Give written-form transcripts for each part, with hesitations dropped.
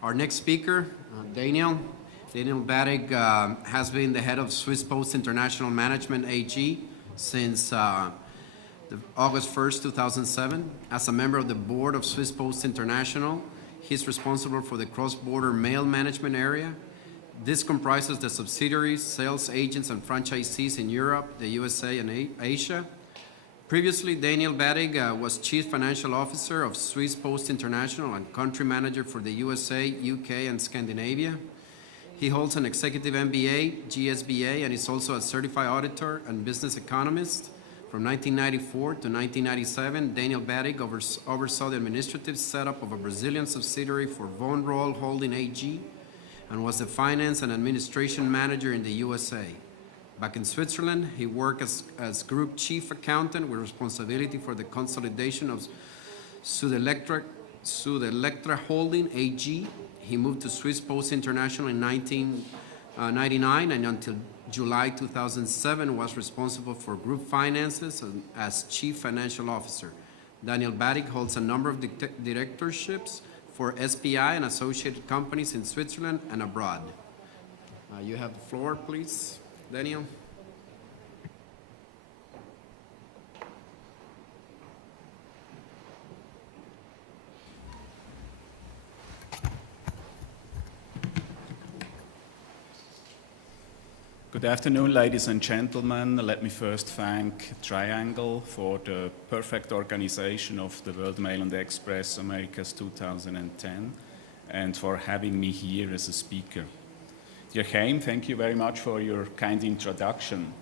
Our next speaker, Daniel. Daniel Baettig has been the head of Swiss Post International Management AG since August 1st, 2007. As a member of the board of Swiss Post International, he's responsible for the cross-border mail management area. This comprises the subsidiaries, sales agents, and franchisees in Europe, the USA, and Asia. Previously, Daniel Baettig was Chief Financial Officer of Swiss Post International and Country Manager for the USA, UK, and Scandinavia. He holds an Executive MBA, GSBA, and is also a Certified Auditor and Business Economist. From 1994 to 1997, Daniel Baettig oversaw the administrative setup of a Brazilian subsidiary for Von Roll Holding AG and was the Finance and Administration Manager in the USA. Back in Switzerland, he worked as Group Chief Accountant with responsibility for the consolidation of Südelectra Holding AG. He moved to Swiss Post International in 1999 and until July 2007 was responsible for group finances as Chief Financial Officer. Daniel Baettig holds a number of directorships for SPI and associated companies in Switzerland and abroad. You have the floor, please. Daniel. Good afternoon, ladies and gentlemen. Let me first thank Triangle for the perfect organization of the World Mail and Express Americas 2010 and for having me here as a speaker. Dear Chaim, thank you very much for your kind introduction.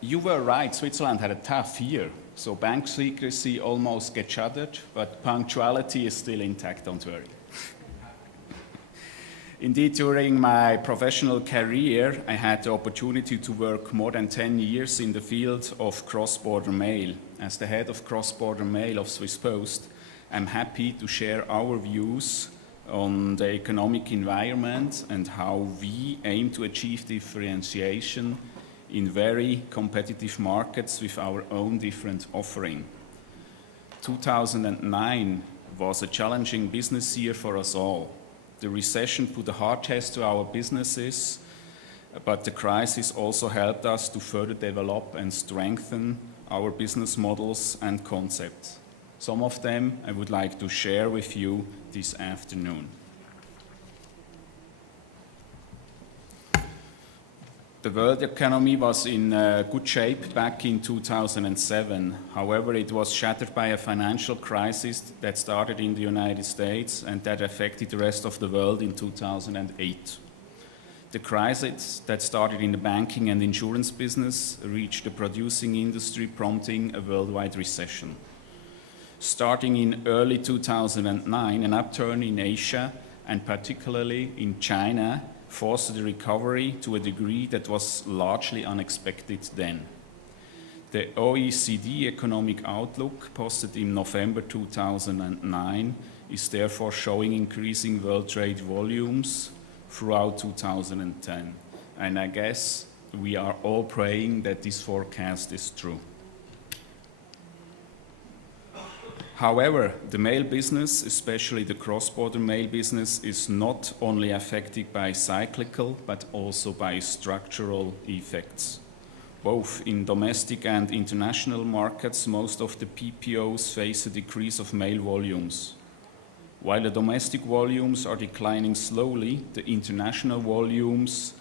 You were right, Switzerland had a tough year, so bank secrecy almost get shuttered, but punctuality is still intact, don't worry. Indeed, during my professional career, I had the opportunity to work more than 10 years in the field of cross-border mail. As the head of cross-border mail of Swiss Post, I'm happy to share our views on the economic environment and how we aim to achieve differentiation in very competitive markets with our own different offering. 2009 was a challenging business year for us all. The recession put a hard test to our businesses, but the crisis also helped us to further develop and strengthen our business models and concepts. Some of them I would like to share with you this afternoon. The world economy was in good shape back in 2007. However, it was shattered by a financial crisis that started in the United States and that affected the rest of the world in 2008. The crisis that started in the banking and insurance business reached the producing industry, prompting a worldwide recession. Starting in early 2009, an upturn in Asia and particularly in China forced the recovery to a degree that was largely unexpected then. The OECD economic outlook posted in November 2009 is therefore showing increasing world trade volumes throughout 2010. And I guess we are all praying that this forecast is true. However, the mail business, especially the cross-border mail business, is not only affected by cyclical but also by structural effects. Both in domestic and international markets, most of the PPOs face a decrease of mail volumes. While the domestic volumes are declining slowly, the international volumes,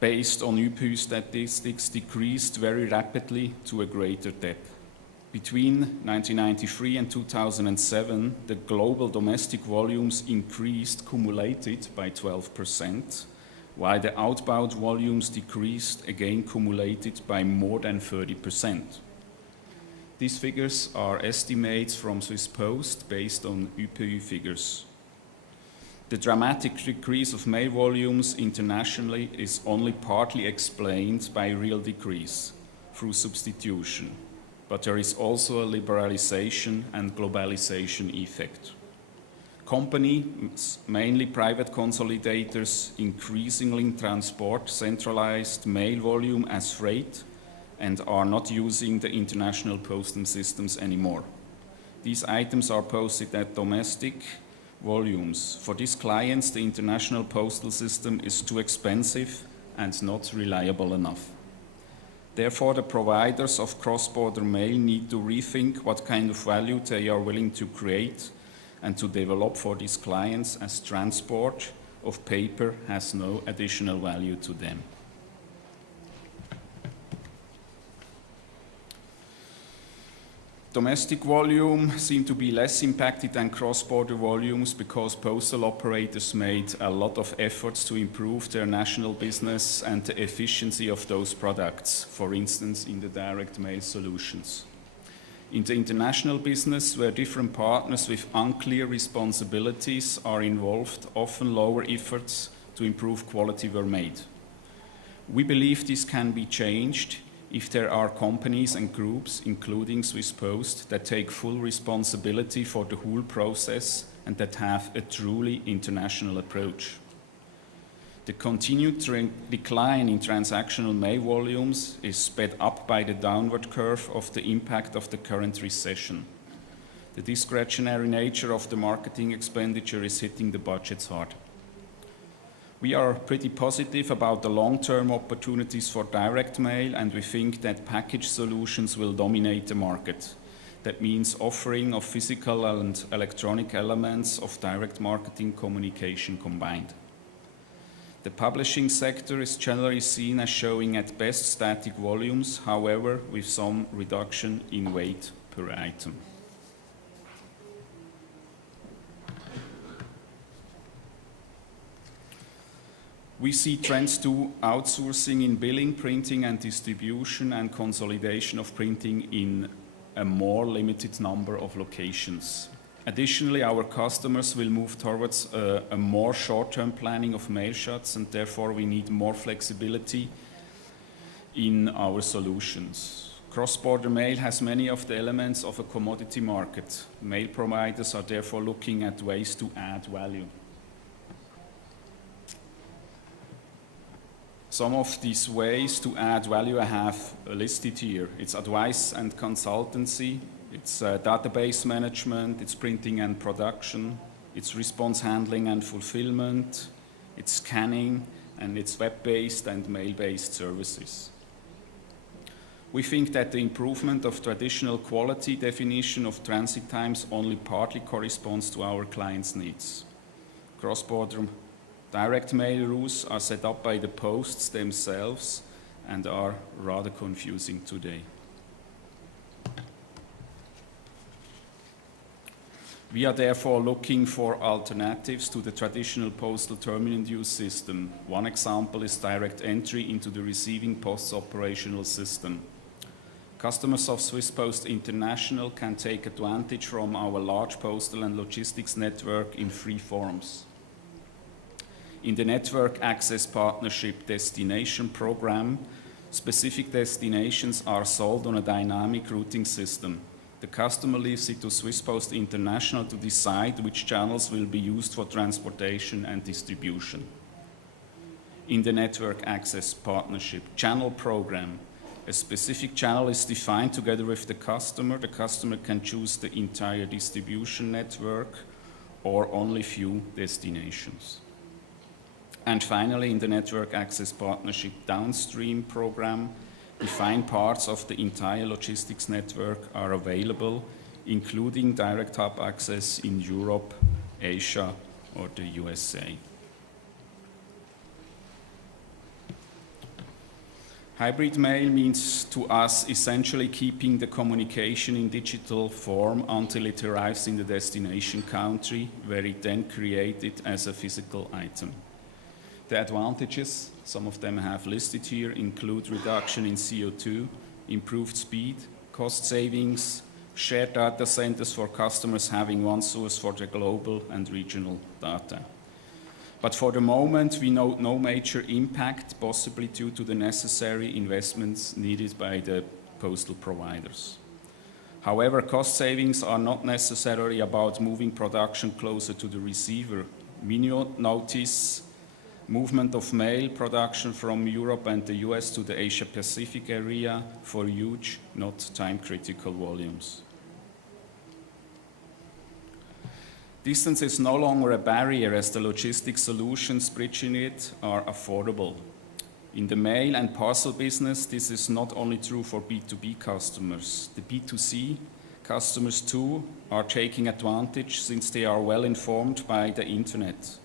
based on UPU statistics, decreased very rapidly to a greater depth. Between 1993 and 2007, the global domestic volumes increased cumulated by 12%, while the outbound volumes decreased again cumulated by more than 30%. These figures are estimates from Swiss Post based on UPU figures. The dramatic decrease of mail volumes internationally is only partly explained by real decrease through substitution. But there is also a liberalization and globalization effect. Companies, mainly private consolidators, increasingly transport centralized mail volume as freight and are not using the international postal systems anymore. These items are posted at domestic volumes. For these clients, the international postal system is too expensive and not reliable enough. Therefore, the providers of cross-border mail need to rethink what kind of value they are willing to create and to develop for these clients, as transport of paper has no additional value to them. Domestic volume seemed to be less impacted than cross-border volumes because postal operators made a lot of efforts to improve their national business and the efficiency of those products, for instance, in the direct mail solutions. In the international business, where different partners with unclear responsibilities are involved, often lower efforts to improve quality were made. We believe this can be changed if there are companies and groups, including Swiss Post, that take full responsibility for the whole process and that have a truly international approach. The continued decline in transactional mail volumes is sped up by the downward curve of the impact of the current recession. The discretionary nature of the marketing expenditure is hitting the budgets hard. We are pretty positive about the long-term opportunities for direct mail, and we think that package solutions will dominate the market. That means offering of physical and electronic elements of direct marketing communication combined. The publishing sector is generally seen as showing at best static volumes, however, with some reduction in weight per item. We see trends to outsourcing in billing, printing and distribution, and consolidation of printing in a more limited number of locations. Additionally, our customers will move towards a more short-term planning of mail shots, and therefore we need more flexibility in our solutions. Cross-border mail has many of the elements of a commodity market. Mail providers are therefore looking at ways to add value. Some of these ways to add value I have listed here. It's advice and consultancy, it's database management, it's printing and production, it's response handling and fulfillment, it's scanning, and it's web-based and mail-based services. We think that the improvement of traditional quality definition of transit times only partly corresponds to our clients' needs. Cross-border direct mail rules are set up by the posts themselves and are rather confusing today. We are therefore looking for alternatives to the traditional postal terminal dues system. One example is direct entry into the receiving post's operational system. Customers of Swiss Post International can take advantage from our large postal and logistics network in three forms. In the Network Access Partnership Destination Program, specific destinations are sold on a dynamic routing system. The customer leaves it to Swiss Post International to decide which channels will be used for transportation and distribution. In the Network Access Partnership Channel Program, a specific channel is defined together with the customer. The customer can choose the entire distribution network or only few destinations. And finally, in the Network Access Partnership Downstream Program, defined parts of the entire logistics network are available, including direct hub access in Europe, Asia, or the USA. Hybrid mail means to us essentially keeping the communication in digital form until it arrives in the destination country, where it then created as a physical item. The advantages, some of them I have listed here, include reduction in CO2, improved speed, cost savings, shared data centers for customers having one source for their global and regional data. But for the moment, we note no major impact, possibly due to the necessary investments needed by the postal providers. However, cost savings are not necessarily about moving production closer to the receiver. We notice movement of mail production from Europe and the US to the Asia-Pacific area for huge, not time-critical volumes. Distance is no longer a barrier as the logistic solutions bridging it are affordable. In the mail and parcel business, this is not only true for B2B customers. The B2C customers too are taking advantage since they are well informed by the internet.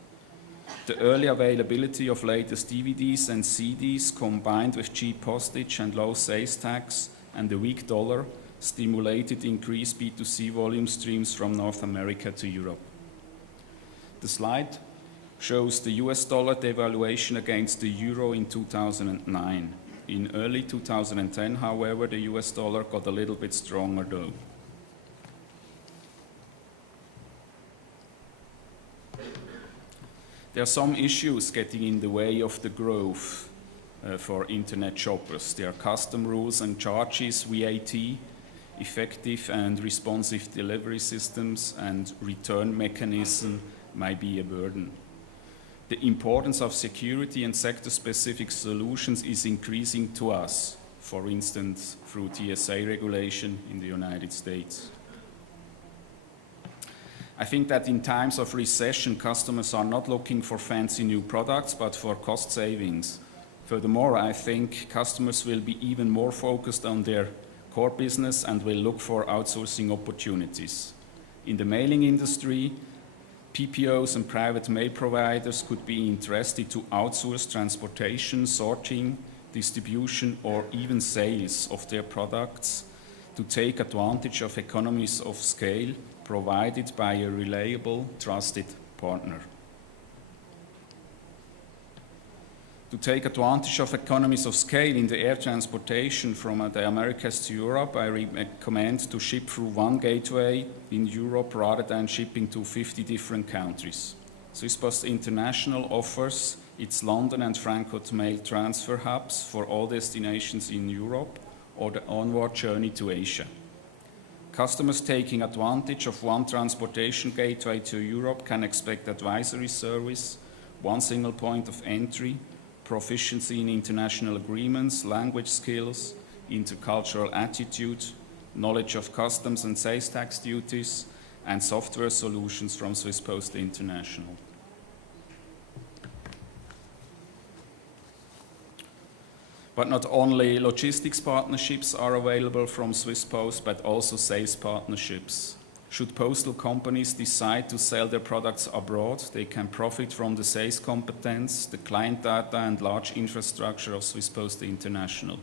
The early availability of latest DVDs and CDs combined with cheap postage and low sales tax and the weak dollar stimulated increased B2C volume streams from North America to Europe. The slide shows the US dollar devaluation against the euro in 2009. In early 2010, however, the US dollar got a little bit stronger though. There are some issues getting in the way of the growth for internet shoppers. There are custom rules and charges, VAT, effective and responsive delivery systems, and return mechanism might be a burden. The importance of security and sector-specific solutions is increasing to us, for instance, through TSA regulation in the United States. I think that in times of recession, customers are not looking for fancy new products, but for cost savings. Furthermore, I think customers will be even more focused on their core business and will look for outsourcing opportunities. In the mailing industry, PPOs and private mail providers could be interested to outsource transportation, sorting, distribution, or even sales of their products to take advantage of economies of scale provided by a reliable, trusted partner. To take advantage of economies of scale in the air transportation from the Americas to Europe, I recommend to ship through one gateway in Europe rather than shipping to 50 different countries. Swiss Post International offers its London and Frankfurt mail transfer hubs for all destinations in Europe or the onward journey to Asia. Customers taking advantage of one transportation gateway to Europe can expect advisory service, one single point of entry, proficiency in international agreements, language skills, intercultural attitude, knowledge of customs and sales tax duties, and software solutions from Swiss Post International. But not only logistics partnerships are available from Swiss Post, but also sales partnerships. Should postal companies decide to sell their products abroad, they can profit from the sales competence, the client data, and large infrastructure of Swiss Post International.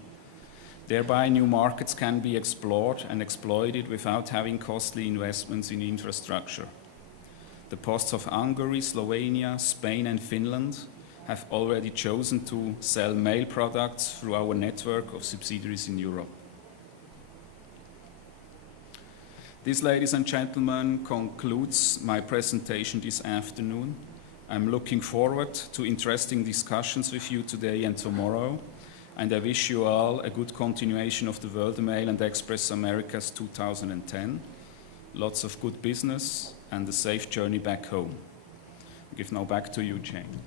Thereby, new markets can be explored and exploited without having costly investments in infrastructure. The posts of Hungary, Slovenia, Spain, and Finland have already chosen to sell mail products through our network of subsidiaries in Europe. This, ladies and gentlemen, concludes my presentation this afternoon. I'm looking forward to interesting discussions with you today and tomorrow, and I wish you all a good continuation of the World Mail and Express Americas 2010. Lots of good business and a safe journey back home. I give now back to you, Jane.